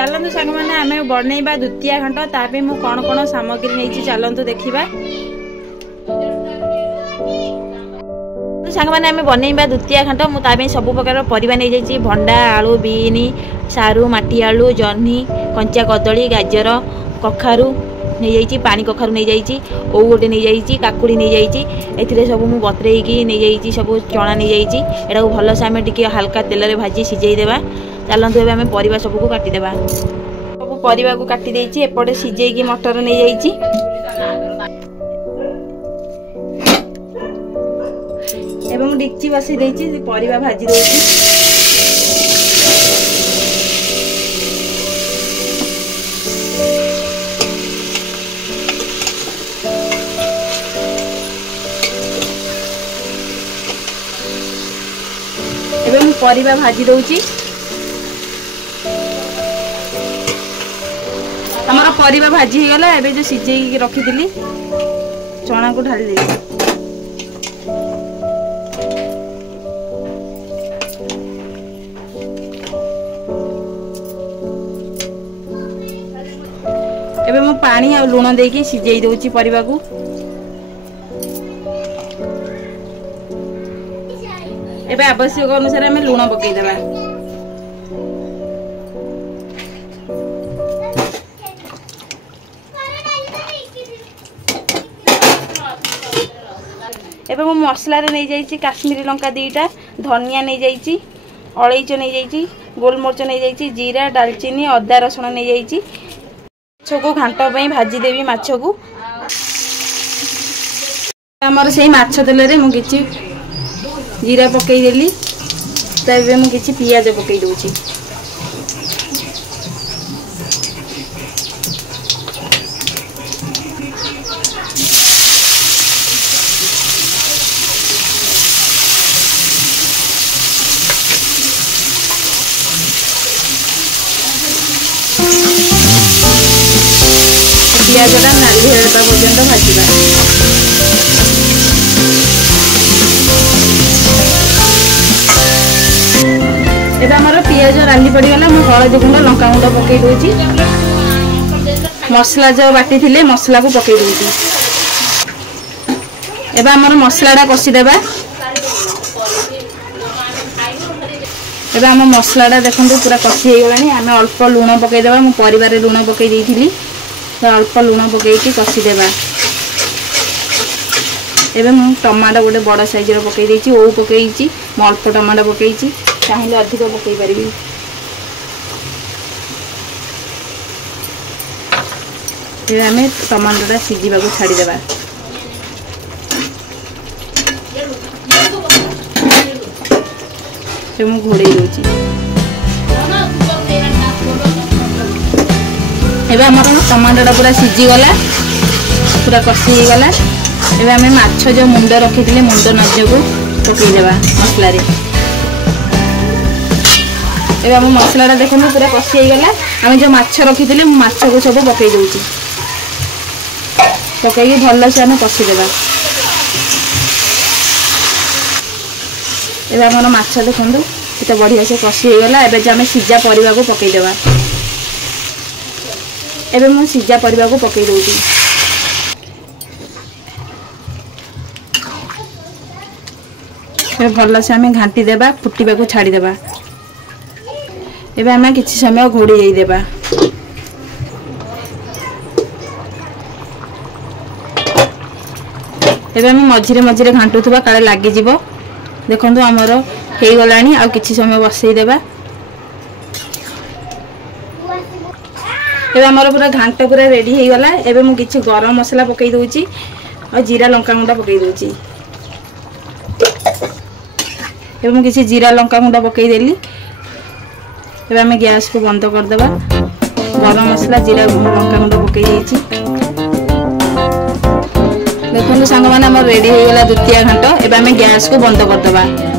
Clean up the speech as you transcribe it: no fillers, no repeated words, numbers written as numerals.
चलतु सांग मैंने आम बनइबा द्वितीय घंट तापे मु कौन कौन सामग्री नहीं चलतु देखा सांग मैंने आम बनइबा द्वितीय घंट मुझे सब प्रकार परिवा नहीं जाइए भंडा आलू बीन सारू माटी आलू जह्नी कंचा कदली गाजर कखारू नहीं जाइए पानी कखारू नहीं जाइए ओ गोटे नहीं जाइए काकुड़ी नहीं जाइए ए सब मुझे बतरेकी नहीं जाइए सब चना नहीं जाइए यहाँ भलसे आम टे हल्का तेल में भाजी सिझेदेवा चलतु ए आम परिवा सबको काटिदेवा सब परिवा को काटी देइछि एपटे सिझेकी मटर नहीं जाइए एवं डिक्ची बसई देइछि परिवा भाजी देइछि एवं परिवा भाजी दउछि हमारा परिवा भाजी हो गला एबे जो सिझेई रखी दिली चना को ढाली देइछि एबे मु पानी आ लूण देकी सिझेई दउछि परिवा को एबे आवश्यक अनुसार हमें लूण पकई देबा एबे मु मसला रे नहीं जाइछि काश्मीरी लंका दीटा धनिया नहीं जाइछि अलैच नहीं जाइछि गोलमरिच नहीं जाइछि जीरा दालचीनी अदा रसुण नहीं जाइछि माछको घांट पई भाजी देवी माछको हमर सेही माछ तेल रे मु किछि जीरा पकई देली तबे मु किछि पियाज पकई दोछि पियाजटा नाली हेबा पर्यंत भाजिबा एबे हमर पियाज रांधी पड़गला मु हळदी गुंड लंका गुंड पकई दोछि मसला जो बाटी थिले मसला को पकई दोछि एबे हमर मसलाडा कसी देबा एबे हम मसलाडा देखंतु पूरा कसी हे गलानी हमें अल्प लूण पकई देबा मु परिवार रे लूण पकई देइथिली तो अल्प लूण पकई की कसी देबा एबे मु टमाटो गोटे बड़ साइज रो पकई देइछि ओ पकईछि मु अल्प टमाटो पकईछि चाहिए अधिक पकई पारि आम टमाटोटा सिझा को छाड़देवा घोड़े दूसरी एबे हमर टमाटोटा पूरा सिझीगला पूरा कषि गला एबे आम माछ जो मुंड रखी मुंड नज को पकईदेवा मसला रे एबे हम मसलाटा देखो पूरा कषि गला आम जो माछ रखी माछ को सब पकई दउछि पकई भल से आम कषिदेवा एबे हमर माछ देखो केते बढ़िया से कषि गला एबे जे आम सिझा परिवा को पकईदेवा एबे मु सिझा परिवा को पकई दउछि एबे भल से आम घांटी देबा फुटीबा को छाड़ी देबा एबे आम किछि समय घोड़ी जाई देबा एबे आम मझिरे मझिरे घांटुथबा काले लागी जिवो देखंतु हमर हेई गलानी आ किछि समय बसई देबा एबे हमर पूरा घांट पूरा रेडी हेई गला एबे मु किछि गरम मसला पकई दोछि आ जीरा लंका गुंडा पकई दोछि एबे मु किछि जीरा लंका गुंडा पकई देली एबे आम गैस को बंद कर देबा गरम मसला जीरा लंका गुंड पकई देछि देखो सांग मैंने रेडी हो गला द्वितीय घंट एबे आम गैस को बंद कर देबा।